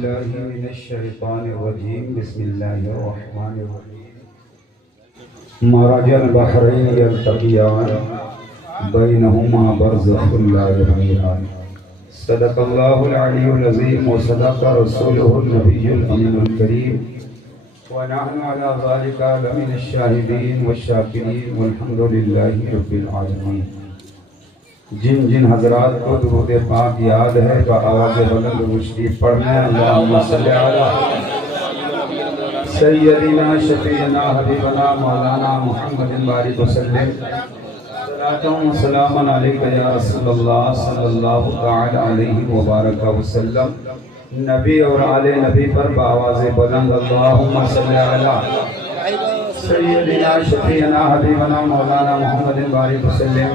بالله من الشيطان الرجيم بسم الله الرحمن الرحيم مرج البحرين يلتقيان بينهما برزخ لا يبغيان صدق الله العلي العظيم وصدق رسوله النبي الأمين الكريم ونحن على ذلك لمن الشاهدين والشاكرين والحمد لله رب العالمين۔ جن جن حضرات کو درود پاک یاد ہے بآواز بلند روشنی پڑھنا ہے اللہم صلی علی سیدنا شفیعنا حبیبنا مولانا محمد بارک وسلم صلاۃ و سلام علیک یا رسول اللہ صلی اللہ تعالی علیہ وبارک وسلم۔ نبی اور آل نبی پر بآواز بلند اللہم صلی علی سیدنا شفیعنا حبیبنا مولانا محمد بارک وسلم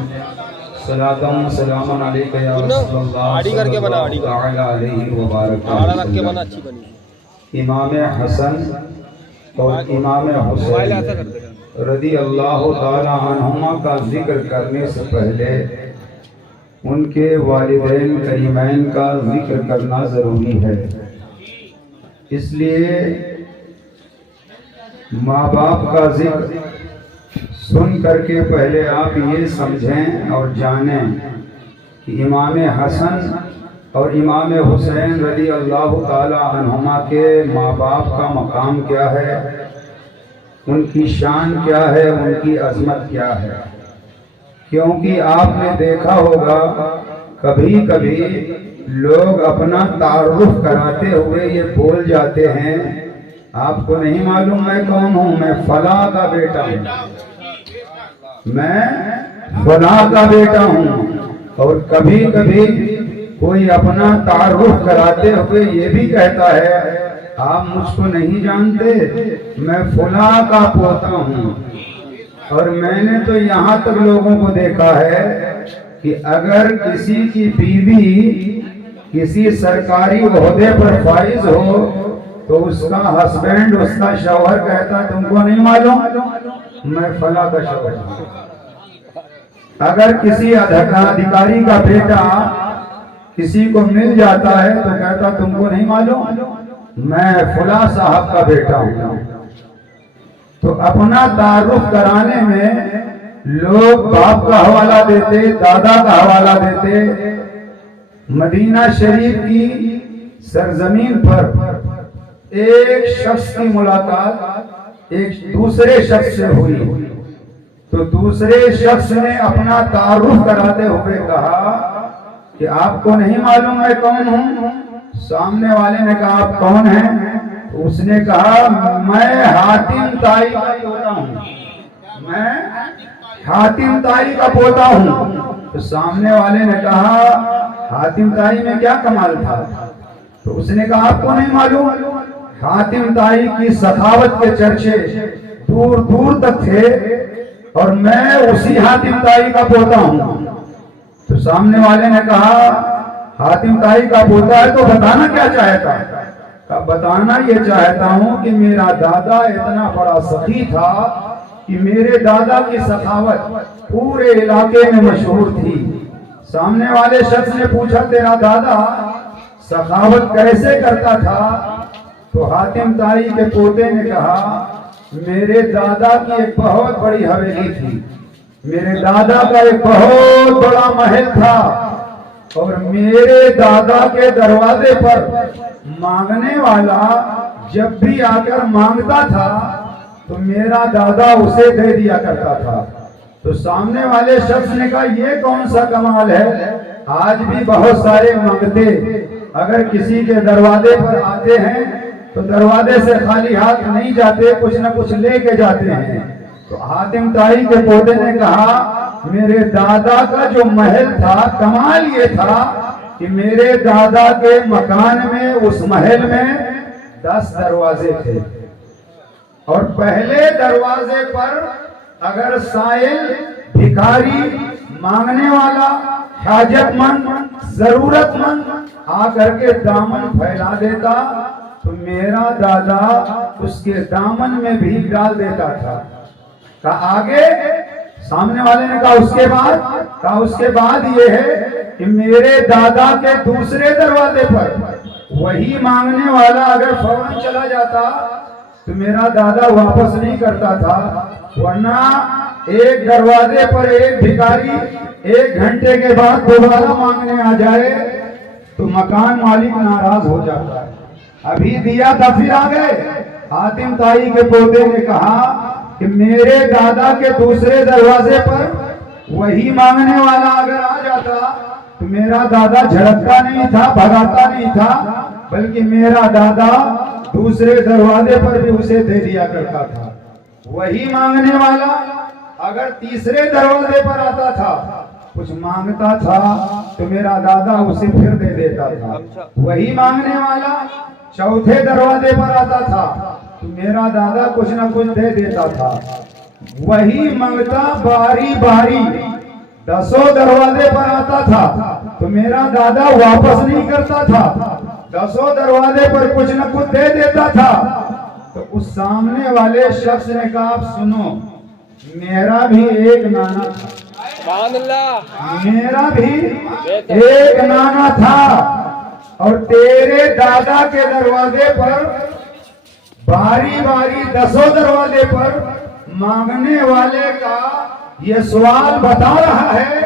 صلاۃ و سلام علیک یا رسول اللہ صلی اللہ تعالی علیہ وبارک وسلم۔ امام حسن اور امام حسین رضی اللہ تعالی عنہما کا ذکر کرنے سے پہلے ان کے والدین کریمین کا ذکر کرنا ضروری ہے۔ اس لیے ماں باپ کا ذکر سن کر کے پہلے آپ یہ سمجھیں اور جانیں کہ امام حسن اور امام حسین رضی اللہ تعالی عنہما کے ماں باپ کا مقام کیا ہے، ان کی شان کیا ہے، ان کی عظمت کیا ہے۔ کیونکہ آپ نے دیکھا ہوگا کبھی کبھی لوگ اپنا تعارف کراتے ہوئے یہ بول جاتے ہیں آپ کو نہیں معلوم میں کون ہوں، میں فلاں کا بیٹا ہوں، میں فلاں کا بیٹا ہوں۔ اور کبھی کبھی کوئی اپنا تعارف کراتے ہوئے یہ بھی کہتا ہے آپ مجھ کو نہیں جانتے، میں فلاں کا پوتا ہوں۔ اور میں نے تو یہاں تک لوگوں کو دیکھا ہے کہ اگر کسی کی بیوی کسی سرکاری عہدے پر فائز ہو تو اس کا ہسبینڈ، اس کا شوہر کہتا ہے تم کو نہیں معلوم میں فلاں کا شوہر ہوں۔ اگر کسی ادھیکاری کا بیٹا کسی کو مل جاتا ہے تو کہتا تم کو نہیں معلوم میں فلاں صاحب کا بیٹا ہوں۔ تو اپنا تعارف کرانے میں لوگ باپ کا حوالہ دیتے، دادا کا حوالہ دیتے۔ مدینہ شریف کی سرزمین پر ایک شخص کی ملاقات ایک دوسرے شخص سے ہوئی تو دوسرے شخص نے اپنا تعارف کراتے ہوئے کہا کہ آپ کو نہیں معلوم میں کون ہوں؟ سامنے والے نے کہا آپ کون ہیں؟ تو اس نے کہا میں حاتم طائی کا پوتا ہوں، میں حاتم طائی کا پوتا ہوں۔ تو سامنے والے نے کہا حاتم طائی میں کیا کمال تھا؟ تو اس نے کہا آپ کو نہیں معلوم حاتم طائی کی سخاوت کے چرچے دور دور تک تھے اور میں اسی حاتم طائی کا پوتا ہوں۔ تو سامنے والے نے کہا حاتم طائی کا پوتا ہے تو بتانا کیا چاہتا ہے؟ بتانا یہ چاہتا ہوں کہ میرا دادا اتنا بڑا سخی تھا کہ میرے دادا کی سخاوت پورے علاقے میں مشہور تھی۔ سامنے والے شخص نے پوچھا تیرا دادا سخاوت کیسے کرتا تھا؟ تو حاتم طائی کے پوتے نے کہا میرے دادا کی ایک بہت بڑی حویلی تھی، میرے دادا کا ایک بہت بڑا محل تھا اور میرے دادا کے دروازے پر مانگنے والا جب بھی آ کر مانگتا تھا تو میرا دادا اسے دے دیا کرتا تھا۔ تو سامنے والے شخص نے کہا یہ کون سا کمال ہے؟ آج بھی بہت سارے مانگتے اگر کسی کے دروازے پر آتے ہیں تو دروازے سے خالی ہاتھ نہیں جاتے، کچھ نہ کچھ لے کے جاتے ہیں۔ تو حاتم طائی کے پوتے نے کہا میرے دادا کا جو محل تھا کمال یہ تھا کہ میرے دادا کے مکان میں اس محل میں 10 دروازے تھے اور پہلے دروازے پر اگر سائل، بھکاری، مانگنے والا، حاجت مند، ضرورت مند آ کر کے دامن پھیلا دیتا تو میرا دادا اس کے دامن میں بھی ڈال دیتا تھا۔ کہا آگے؟ سامنے والے نے کہا اس کے بعد یہ ہے کہ میرے دادا کے دوسرے دروازے پر وہی مانگنے والا اگر فوراً چلا جاتا تو میرا دادا واپس نہیں کرتا تھا، ورنہ ایک دروازے پر ایک بھکاری 1 گھنٹے کے بعد دوبارہ مانگنے آ جائے تو مکان مالک ناراض ہو جاتا ہے۔ ابھی دیا تھا پھر آ گئے۔ حاتم تائی کے پوتے نے کہا کہ میرے دادا کے دوسرے دروازے پر وہی مانگنے والا اگر آ جاتا تو میرا دادا جھڑکتا نہیں تھا، بھگاتا نہیں تھا، بلکہ میرا دادا دوسرے دروازے پر بھی اسے دے دیا کرتا تھا۔ وہی مانگنے والا اگر تیسرے دروازے پر آتا تھا، کچھ مانگتا تھا تو میرا دادا اسے پھر دے دیتا تھا۔ وہی مانگنے والا چوتھے دروازے پر آتا تھا تو میرا دادا کچھ نہ کچھ دے دیتا تھا۔ وہی منگتا باری باری 10 دروازے پر آتا تھا تو میرا دادا واپس نہیں کرتا تھا، 10 دروازے پر کچھ نہ کچھ دے دیتا تھا۔ تو اس سامنے والے شخص نے کہا آپ سنو، میرا بھی ایک نانا تھا، میرا بھی ایک نانا تھا، اور تیرے دادا کے دروازے پر باری باری 10 دروازے پر مانگنے والے کا یہ سوال بتا رہا ہے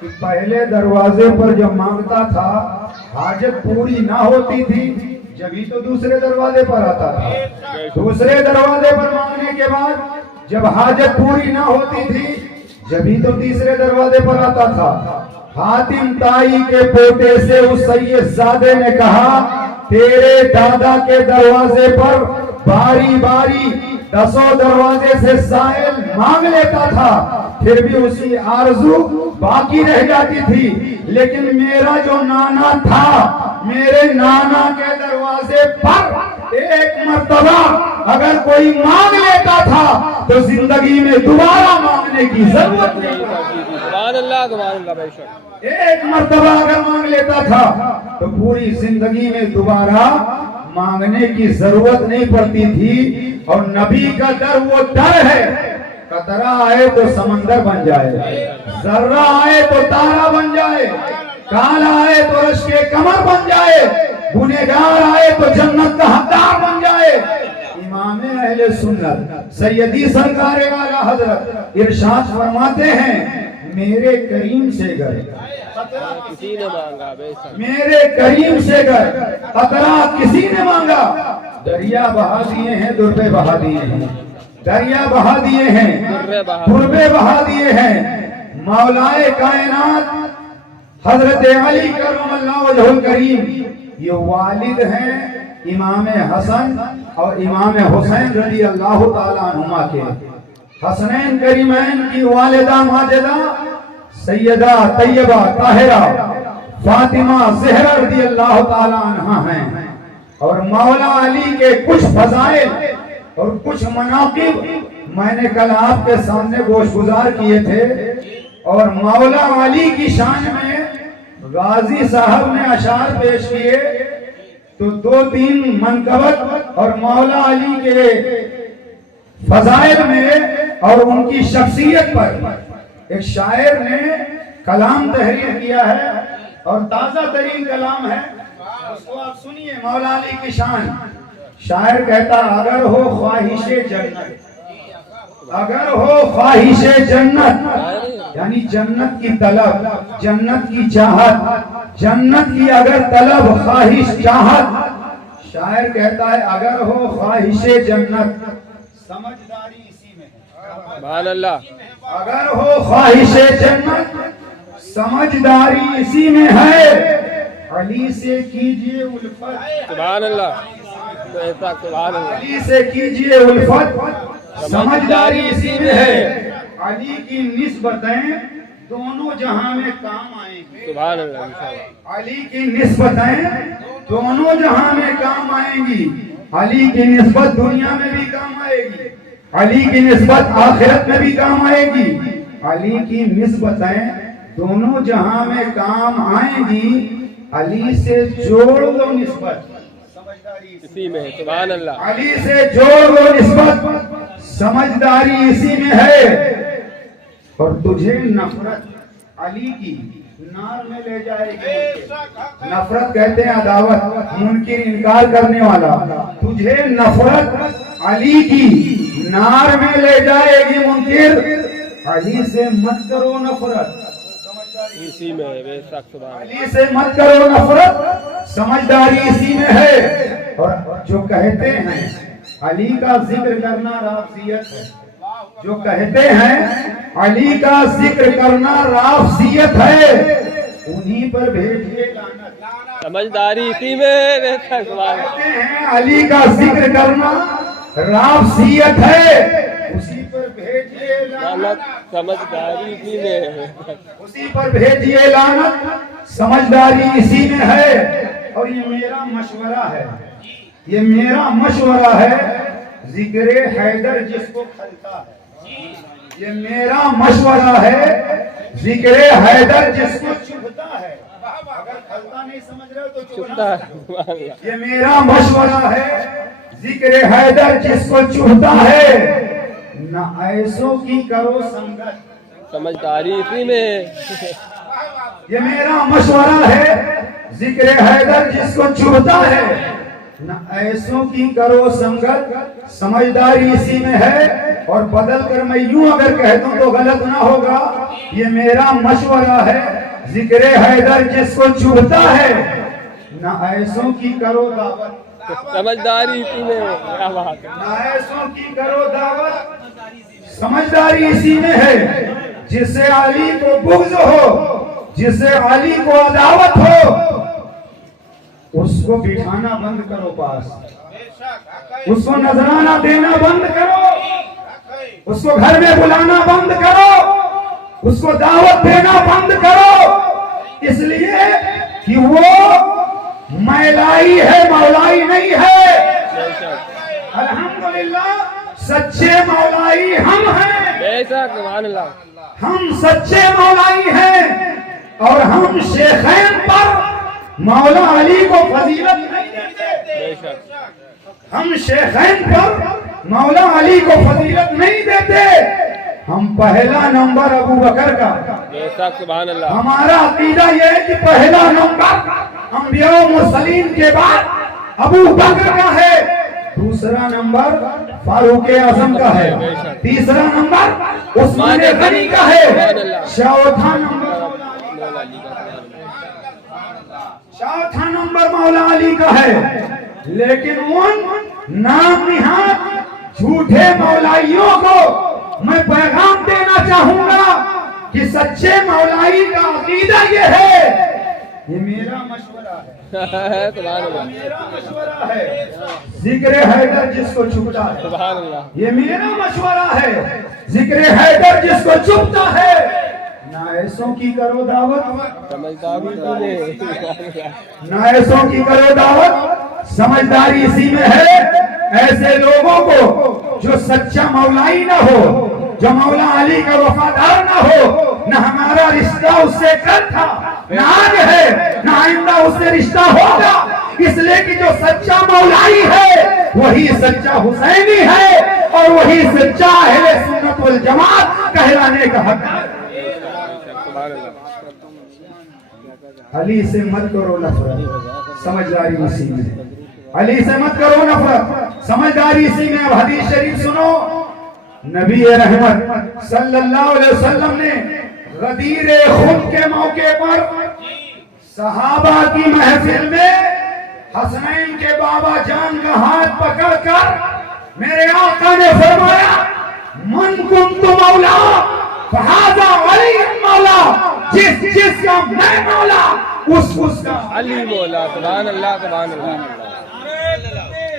کہ پہلے دروازے پر جب مانگتا تھا حاجت پوری نہ ہوتی تھی، جبھی تو دوسرے دروازے پر آتا تھا، دوسرے دروازے پر مانگنے کے بعد جب حاجت پوری نہ ہوتی تھی جبھی تو تیسرے دروازے پر آتا تھا۔ حاتم تائی کے پوتے سے اس سید زادے نے کہا تیرے دادا کے دروازے پر باری باری 10 دروازے سے سائل مانگ لیتا تھا، پھر بھی اسی آرزو باقی رہ جاتی تھی، لیکن میرا جو نانا تھا میرے نانا کے دروازے پر ایک مرتبہ اگر کوئی مانگ لیتا تھا تو زندگی میں دوبارہ مانگنے کی ضرورت نہیں پڑتی۔ سبحان اللہ، سبحان اللہ، بے شک ایک مرتبہ اگر مانگ لیتا تھا تو پوری زندگی میں دوبارہ مانگنے کی ضرورت نہیں پڑتی تھی۔ اور نبی کا در وہ در ہے، قطرہ آئے تو سمندر بن جائے، ذرہ آئے تو تارا بن جائے، کالا آئے تو رش کے کمر بن جائے، گنہگار آئے تو جنت کا حقدار بن جائے۔ امام اہل سنت سیدی سرکار والا حضرت ارشاد فرماتے ہیں میرے کریم سے گر کسی نے مانگا، میرے کریم سے گر قطرہ کسی نے مانگا، دریا بہا دیے ہیں، دربے بہا دیے ہیں، دریا بہا دیے ہیں، دربے بہا دیے ہیں۔ مولائے کائنات حضرت علی کرم اللہ وجہ الکریم یہ والد ہیں امام حسن اور امام حسین رضی اللہ تعالیٰ عنہما کے۔ حسنین کریمین کی والدہ ماجدہ سیدہ طیبہ طاہرہ فاطمہ زہرا رضی اللہ تعالیٰ عنہا ہیں، اور مولا علی کے کچھ فضائل اور کچھ مناقب میں نے کل آپ کے سامنے گوش گزار کیے تھے، اور مولا علی کی شان میں غازی صاحب نے اشعار پیش کیے تو 2-3 منقبت اور مولا علی کے فضائل میں اور ان کی شخصیت پر ایک شاعر نے کلام تحریر کیا ہے، اور تازہ ترین کلام ہے، اس کو آپ سنیے۔ مولا علی کی شان، شاعر کہتا اگر ہو خواہش جنت، اگر ہو خواہش جنت یعنی جنت کی طلب، جنت کی چاہت، جنت کی اگر طلب خواہش چاہت، شاعر کہتا ہے اگر ہو خواہش جنت سمجھداری اسی میں ہے۔ سبحان اللہ، اگر ہو خواہش جنت سمجھداری اسی میں ہے، علی سے کیجئے الفت، سبحان اللہ، علی سے کیجئے الفت سمجھداری اسی میں ہے، علی کی نسبتیں دونوں جہاں میں کام آئیں گی، سبحان اللہ، علی کی نسبتیں دونوں جہاں میں کام آئیں گی، علی کی نسبت دنیا میں بھی کام آئے گی، علی کی نسبت آخرت میں بھی کام آئے گی، علی کی نسبتیں دونوں جہاں میں کام آئیں گی، علی سے جوڑ دو نسبت اسی میں ہے، سبحان اللہ، علی سے جوڑ دو نسبت سمجھداری اسی میں ہے، اور تجھے نفرت علی کی نار میں لے جائے گی۔ نفرت کہتے ہیں عداوت، منکر انکار کرنے والا، تجھے نفرت علی کی نار میں لے جائے گی منکر، علی سے مت کرو نفرت، اسی میں ہے بے شک سبحان علی سے مت کرو نفرت، سمجھداری اسی میں ہے۔ اور جو کہتے ہیں علی کا ذکر کرنا رافضیت ہے، جو کہتے ہیں علی کا ذکر کرنا رافضیت ہے، انہی پر بھیجیے لعنت۔ سمجھداری اسی میں ہے بے شک سبحان کہتے ہیں علی کا ذکر کرنا رافضیت ہے، اسی پر بھیجیے لعنت۔ سمجھداری اسی میں ہے، اسی پر بھیجیے لعنت، سمجھداری اسی میں ہے۔ اور یہ میرا مشورہ ہے، یہ میرا مشورہ ہے، ذکر حیدر جس کو کھلتا ہے، یہ میرا مشورہ ہے، ذکر حیدر جس کو چبھتا ہے، اگر کھلتا نہیں سمجھ رہے تو چبھتا ہے، یہ میرا مشورہ ہے، ذکر حیدر جس کو چبھتا ہے، نہ ایسوں کی کرو سنگت۔ سمجھداری اسی میں ہے، یہ میرا مشورہ ہے، ذکر حیدر جس کو چبھتا ہے، نہ ایسوں کی کرو سنگت، سمجھداری اسی میں ہے۔ اور بدل کر میں یوں اگر کہہ دوں تو غلط نہ ہوگا، یہ میرا مشورہ ہے، ذکر حیدر جس کو چبھتا ہے، نہ ایسوں کی کرو دعوت، سمجھداری اسی میں ہے، کیا بات ہے، نہ ایسوں کی کرو دعوت، سمجھداری اسی میں ہے۔ جس سے علی کو بغض ہو، جس سے علی کو عداوت ہو، اس کو بٹھانا بند کرو پاس، اس کو نذرانہ دینا بند کرو، اس کو گھر میں بلانا بند کرو، اس کو دعوت دینا بند کرو، اس لیے کہ وہ میلائی ہے، مولائی نہیں ہے۔ الحمدللہ سچے مولائی ہم ہیں، بے شک سبحان اللہ، ہم سچے مولائی ہیں، اور ہم شیخین پر مولا علی کو فضیلت نہیں دیتے، بے شک ہم شیخین پر مولا علی کو فضیلت نہیں دیتے، ہم پہلا نمبر ابو بکر کا، بے شک سبحان اللہ، ہمارا عقیدہ یہ ہے کہ پہلا نمبر انبیاء و مرسلین کے بعد ابو بکر کا ہے، دوسرا نمبر فاروق اعظم کا ہے، تیسرا نمبر عثمان غنی کا ہے، چوتھا نمبر مولا علی کا ہے۔ لیکن ان نام نہاد جھوٹے مولائیوں کو میں پیغام دینا چاہوں گا کہ سچے مولائی کا عقیدہ یہ ہے، یہ میرا مشورہ ہے، سبحان اللہ، میرا مشورہ ہے، ذکر حیدر جس کو چھپتا ہے، سبحان اللہ، یہ میرا مشورہ ہے، ذکر حیدر جس کو چھپتا ہے، نہ ایسوں کی کرو دعوت، سمجھداری اسی میں ہے، نہ ایسوں کی کرو دعوت، سمجھداری اسی میں ہے۔ ایسے لوگوں کو جو سچا مولائی نہ ہو، جو مولا علی کا وفادار نہ ہو، نہ ہمارا رشتہ اس سے کل تھا، نہ آج ہے، نہ آئندہ اس سے رشتہ ہوگا، اس لیے کہ جو سچا مولائی ہے وہی سچا حسینی ہے، اور وہی سچا اہل سنت والجماعت کہلانے کا حقدار ہے۔ علی سے مت کرو نفرت، سمجھداری اسی میں، علی سے مت کرو نفرت، سمجھداری اسی میں۔ اب حدیث شریف سنو، نبی رحمت صلی اللہ علیہ وسلم نے غدیر خود کے موقع پر صحابہ کی محفل میں حسنین کے بابا جان کا ہاتھ پکڑ کر میرے آقا نے فرمایا، من کنت مولا فہذا علی مولا، جس کا میں مولا اس کا علی مولا، سبحان اللہ، سبحان اللہ،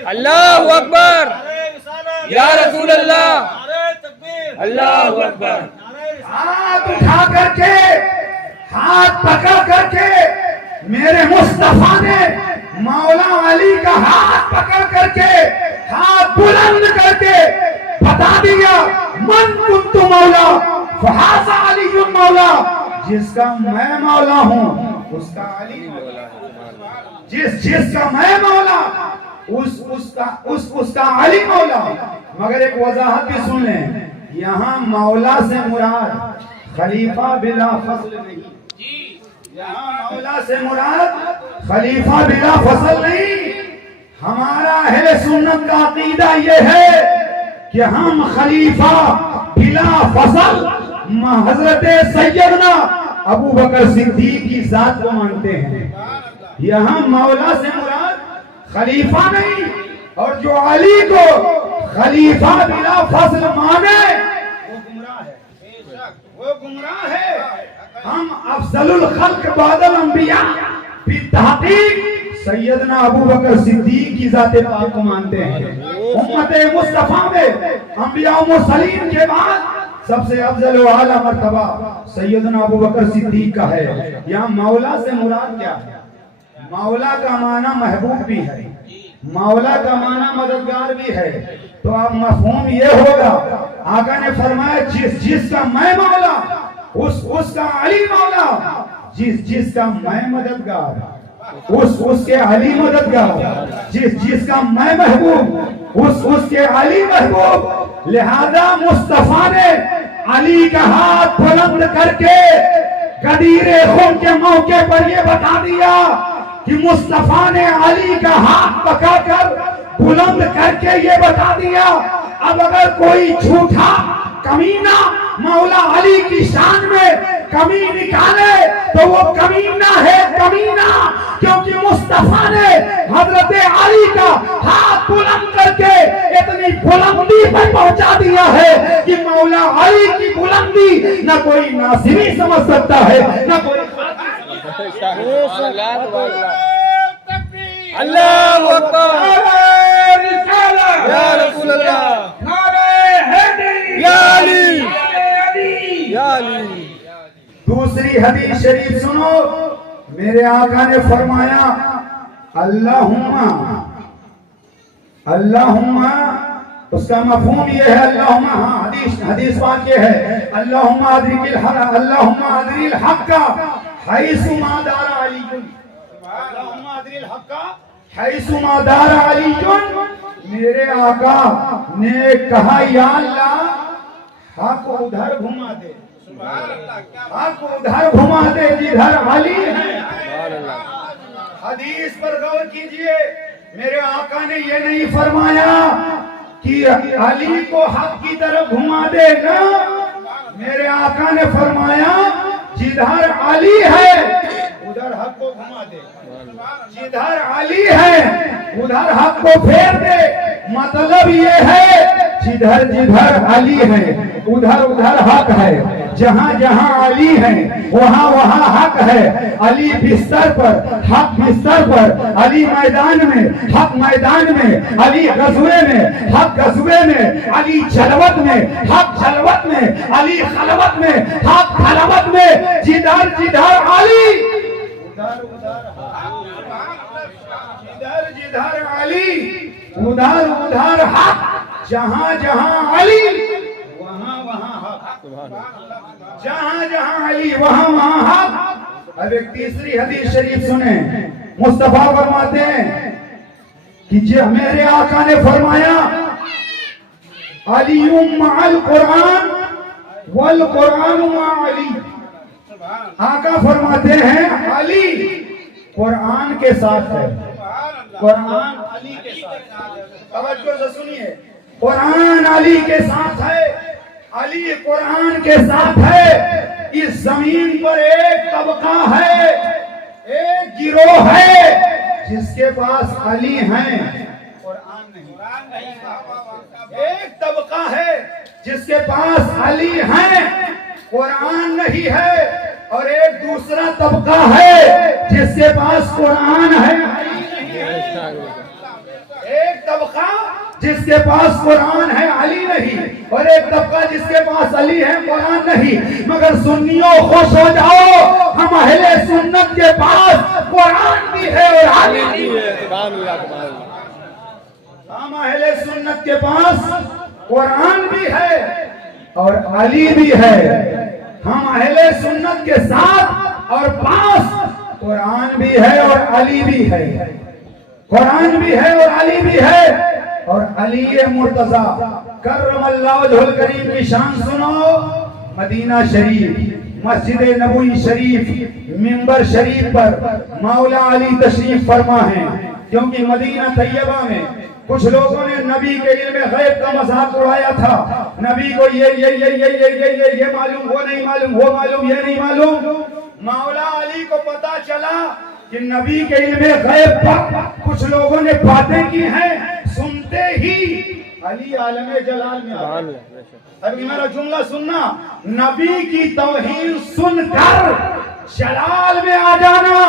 اللہ اکبر، یا رسول اللہ، اللہ اکبر، ہاتھ اٹھا کر کے، ہاتھ پکڑ کر کے میرے مصطفیٰ نے مولا علی کا ہاتھ پکڑ کر کے، ہاتھ بلند کر کے بتا دیا، من کنت مولا فہذا علی مولا، جس کا میں مولا ہوں اس کا علی مولا، جس کا میں مولا اس کا علی مولا۔ مگر ایک وضاحت بھی سن لیں، یہاں مولا سے مراد خلیفہ بلا فضل نہیں، یہاں مولا سے مراد خلیفہ بلا فصل نہیں. ہمارا اہل سنت کا عقیدہ یہ ہے کہ ہم خلیفہ بلا فصل حضرت سیدنا ابو بکر صدیق کی ذات کو مانتے ہیں. یہاں مولا سے مراد خلیفہ نہیں، اور جو علی کو خلیفہ بلا فصل مانے وہ گمراہ ہے، وہ گمراہ ہے. ہم افضل الخلق بعد الانبیاء بالتحقیق سیدنا ابو بکر صدیق کی ذات پاک کو مانتے ہیں. امت مصطفیٰ میں انبیاء و مرسلین کے بعد سب سے افضل و اعلیٰ مرتبہ سیدنا ابو بکر صدیق کا ہے. یہاں مولا سے مراد کیا ہے؟ مولا کا معنی محبوب بھی ہے، مولا کا معنی مددگار بھی ہے. تو اب مفہوم یہ ہوگا، آقا نے فرمایا جس کا میں مولا اس کا علی مولا، جس کا میں مددگار اس کے علی مددگار، جس کا میں محبوب اس کے علی محبوب. لہذا مصطفیٰ نے علی کا ہاتھ بلند کر کے غدیر خون کے موقع پر یہ بتا دیا کہ مصطفیٰ نے علی کا ہاتھ پکڑ کر بلند کر کے یہ بتا دیا، اب اگر کوئی جھوٹا کمینہ مولا علی کی شان میں کمی نکالے تو وہ کمینہ ہے، کمینہ. کیونکہ مصطفیٰ نے حضرت علی کا ہاتھ بلند کر کے اتنی بلندی پر پہنچا دیا ہے کہ مولا علی کی بلندی نہ کوئی ناصری سمجھ سکتا ہے، نہ کوئی. اللہ اکبر یا رسول اللہ یا علی یا علی. دوسری حدیث شریف سنو، میرے آقا نے فرمایا اللہم اس کا مفہوم یہ ہے اللہم، ہاں حدیث بات یہ ہے اللہم ادری الحق حیث ما دار علی، اللہم ادری الحق حیث ما دار علی. میرے آقا نے کہا یا اللہ حق ادھر گھما دے، حق ادھر گھما دے جدھر علی ہے. حدیث پر غور کیجئے، میرے آقا نے یہ نہیں فرمایا کہ علی کو حق کی طرف گھما دے، نا. میرے آقا نے فرمایا جدھر علی ہے ادھر حق کو گھما دے، جدھر علی ہے ادھر حق کو پھیر دے. مطلب یہ ہے جدھر علی ہے ادھر حق ہے، جہاں جہاں علی ہے وہاں حق ہے. علی بستر پر حق بستر پر، علی میدان میں حق میدان میں، علی غزوے میں حق غزوے میں، علی جلوت میں حق جلوت میں، علی خلوت میں حق خلوت میں. جدھر علی جدھر علی ادھر حق، جہاں جہاں علی وہاں حق، جہاں جہاں علی وہاں حق. اب ایک تیسری حدیث شریف سنیں، مصطفیٰ فرماتے ہیں کہ میرے آقا نے فرمایا علی مع القرآن والقرآن مع علی. آقا فرماتے ہیں علی قرآن کے ساتھ ہے، قرآن علی کے ساتھ. توجہ سے سنیے، قرآن علی کے ساتھ ہے، علی قرآن کے ساتھ ہے. اس زمین پر ایک طبقہ ہے، ایک گروہ ہے جس کے پاس علی ہیں قرآن نہیں. ایک طبقہ ہے جس کے پاس علی ہیں قرآن نہیں ہے، اور ایک دوسرا طبقہ ہے جس کے پاس قرآن ہے. ایک طبقہ جس کے پاس قرآن ہے علی نہیں، اور ایک طبقہ جس کے پاس علی ہے قرآن نہیں. مگر سنیوں خوش ہو جاؤ، ہم اہل سنت کے پاس قرآن بھی ہے اور علی بھی ہے. ہم اہل سنت کے پاس قرآن بھی ہے اور علی بھی ہے. ہم اہل سنت کے ساتھ اور پاس قرآن بھی ہے اور علی بھی ہے، قرآن بھی ہے اور علی بھی ہے. اور علی مرتضیٰ کرم اللہ وجہ الکریم کی شان سنو. مدینہ شریف مسجد نبوی شریف منبر شریف پر مولا علی تشریف فرما ہے، کیونکہ مدینہ طیبہ میں کچھ لوگوں نے نبی کے علم غیب کا مذاق اڑایا تھا، نبی کو یہ معلوم، وہ نہیں معلوم، وہ معلوم، یہ نہیں معلوم۔ مولا علی کو پتا چلا کہ نبی کے علم غیب پر کچھ لوگوں نے باتیں کی ہیں، سنتے ہی علی عالم جلال میں آ گئے۔ ابھی میرا جملہ سننا، نبی کی توہین سن کر جلال میں آ جانا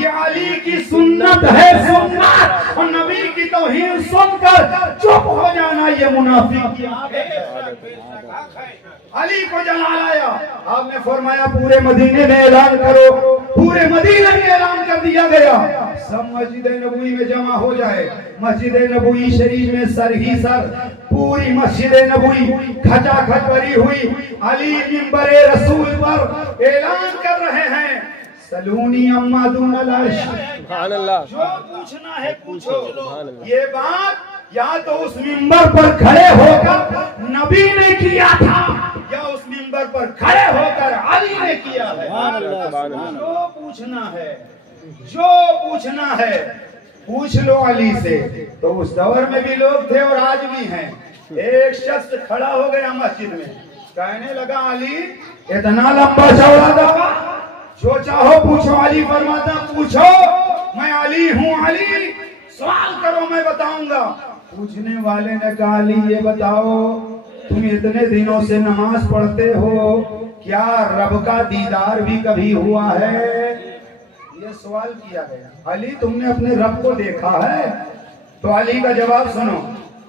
یہ علی کی سنت ہے، سنت، اور نبی کی توہین سن کر چپ ہو جانا یہ منافق کی عادت ہے۔ علی کو جلال آیا، آپ نے فرمایا پورے مدینے میں اعلان کرو، پورے مدینے میں اعلان کر دیا گیا، سب مسجد نبوی میں جمع ہو جائے۔ مسجد نبوی شریف میں سر ہی سر پوری مسجد نبوی کھچا کھچ بھری ہوئی، علی منبر رسول پر اعلان کر رہے ہیں سلونی اما دون العرش، سبحان اللہ، جو پوچھنا ہے پوچھو۔ یہ بات یا تو اس منبر پر کھڑے ہو کر نبی نے کیا تھا یا اس منبر پر کھڑے ہو کر علی نے کیا ہے۔ جو پوچھنا ہے، جو پوچھنا ہے پوچھ لو علی سے۔ تو اس دور میں بھی لوگ تھے اور آج بھی ہیں۔ ایک شخص کھڑا ہو گیا مسجد میں، کہنے لگا علی اتنا لمبا چوڑا دعویٰ، جو چاہو پوچھو۔ علی فرماتا پوچھو، میں علی ہوں، علی سوال کرو میں بتاؤں گا۔ پوچھنے والے نے کہا علی یہ بتاؤ تم اتنے دنوں سے نماز پڑھتے ہو، کیا رب کا دیدار بھی کبھی ہوا ہے؟ یہ سوال کیا گیا، علی تم نے اپنے رب کو دیکھا ہے؟ تو علی کا جواب سنو،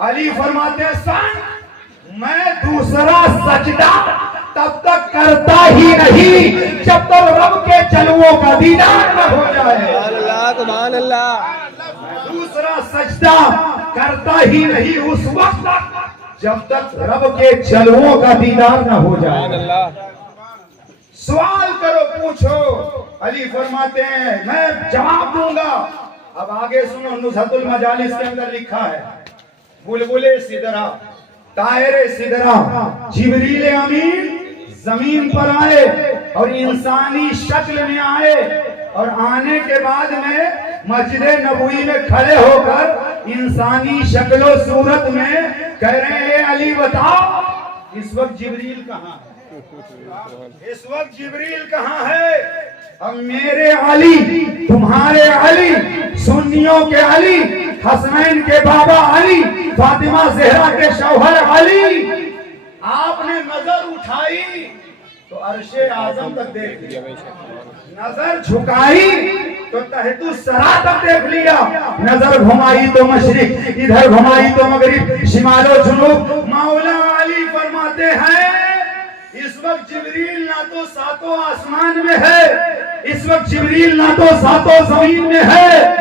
علی فرماتے ہیں سن، میں دوسرا سجدہ تب تک کرتا ہی نہیں جب تک رب کے جلووں کا دیدار نہ ہو جائے۔ سبحان اللہ، دوسرا سجدہ کرتا ہی نہیں اس وقت تک جب تک رب کے جلووں کا دیدار نہ ہو جائے۔ سوال کرو پوچھو۔ علی فرماتے ہیں میں جواب دوں گا۔ اب آگے سنو، نزہت المجالس کے اندر لکھا ہے بلبل سدرا، طائر سدرا، جبریل امین زمین پر آئے اور انسانی شکل میں آئے، اور آنے کے بعد میں مسجد نبوی میں کھڑے ہو کر انسانی شکل و صورت میں کہہ رہے ہیں علی بتاؤ اس وقت جبریل کہاں ہے؟ اس وقت جبریل کہاں ہے؟ اب میرے علی، تمہارے علی، سنیوں کے علی، حسنین کے بابا علی، فاطمہ زہرا کے شوہر علی، آپ نے نظر اٹھائی تو عرش اعظم تک دیکھ لیا، نظر جھکائی تو تحت الثری تک دیکھ لیا، نظر گھمائی تو مشرق، ادھر گھمائی تو مغرب، شمال و جنوب۔ مولا علی فرماتے ہیں اس وقت جبریل نہ تو ساتوں آسمان میں ہے، اس وقت جبریل نہ تو ساتوں زمین میں ہے،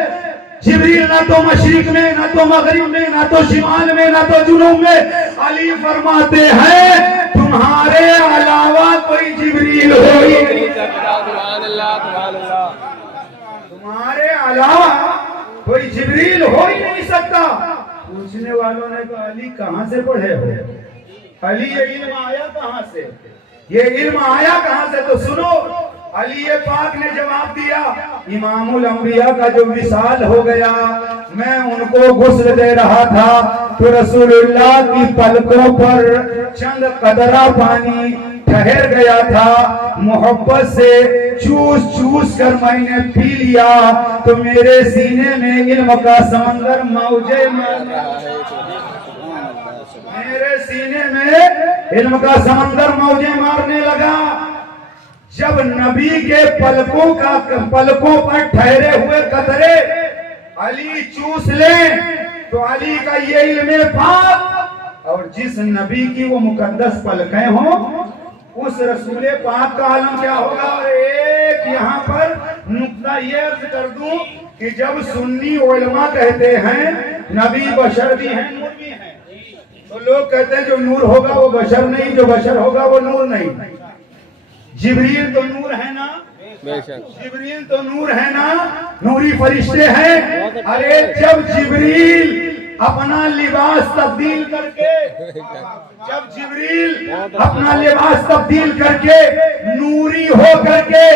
جبریل نہ تو مشرق میں، نہ تو مغرب میں، نہ تو شمال میں، نہ تو جنوب میں۔ علی فرماتے ہیں تمہارے علاوہ کوئی جبریل ہو ہی نہیں سکتا، تمہارے علاوہ کوئی جبریل ہو ہی نہیں سکتا۔ پوچھنے والوں نے کہا علی کہاں سے پڑھے ہو؟ علی یہ علم آیا کہاں سے؟ یہ علم آیا کہاں سے؟ تو سنو، علی پاک نے جواب دیا امام الانبیاء کا جو وصال ہو گیا، میں ان کو غسل دے رہا تھا تو رسول اللہ کی پلکوں پر چند قطرہ پانی ٹھہر گیا تھا، محبت سے چوس چوس کر میں نے پی لیا تو میرے سینے میں علم کا سمندر موجے مارنے، میرے سینے میں علم کا سمندر موجے مارنے لگا۔ جب نبی کے پلکوں پر ٹھہرے ہوئے قطرے علی چوس لیں تو علی کا یہ علم پاک، اور جس نبی کی وہ مقدس پلکیں ہوں اس رسول پاک کا عالم کیا ہوگا۔ اور ایک یہاں پر نقطہ یہ عرض کر دوں کہ جب سنی علماء کہتے ہیں نبی بشر بھی ہیں نور بھی ہیں، تو لوگ کہتے ہیں جو نور ہوگا وہ بشر نہیں، جو بشر ہوگا وہ نور نہیں۔ جبریل تو نور ہے نا، جبریل تو نور ہے نا، نوری فرشتے ہیں۔ ارے جب جبریل اپنا لباس تبدیل کر کے جب جبریل اپنا لباس تبدیل کر کے نوری ہو کر کے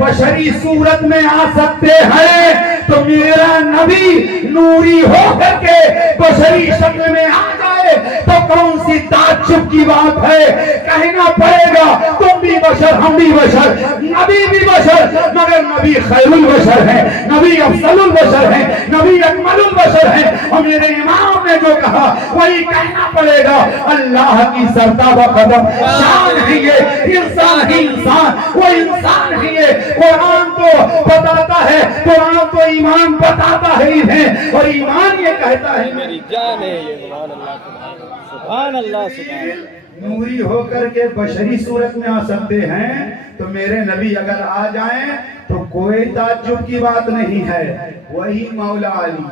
بشری صورت میں آ سکتے ہیں تو میرا نبی نوری ہو کر کے بشری شکل میں آ جائے تو کون سی تعجب کی بات ہے؟ کہنا پڑے گا تم بھی بشر ہم بھی بشر، نبی بھی بشر، مگر نبی خیر البشر ہے، نبی افضل البشر ہے، نبی اکمل البشر ہے۔ اور میرے امام نے جو کہا وہی کہنا پڑے گا، اللہ کی سرتاب قدم شان ہے یہ، انسان ہی انسان، وہ انسان ہی ہے۔ قرآن تو بتاتا ہے، قرآن تو ایمان بتاتا ہے انہیں، اور ایمان یہ کہتا ہے میری جان ہے یہ، سبحان اللہ سبحان اللہ۔ نوری ہو کر کے بشری صورت میں آ سکتے ہیں تو میرے نبی اگر آ جائیں تو کوئی تعجب کی بات نہیں ہے۔ وہی مولا علی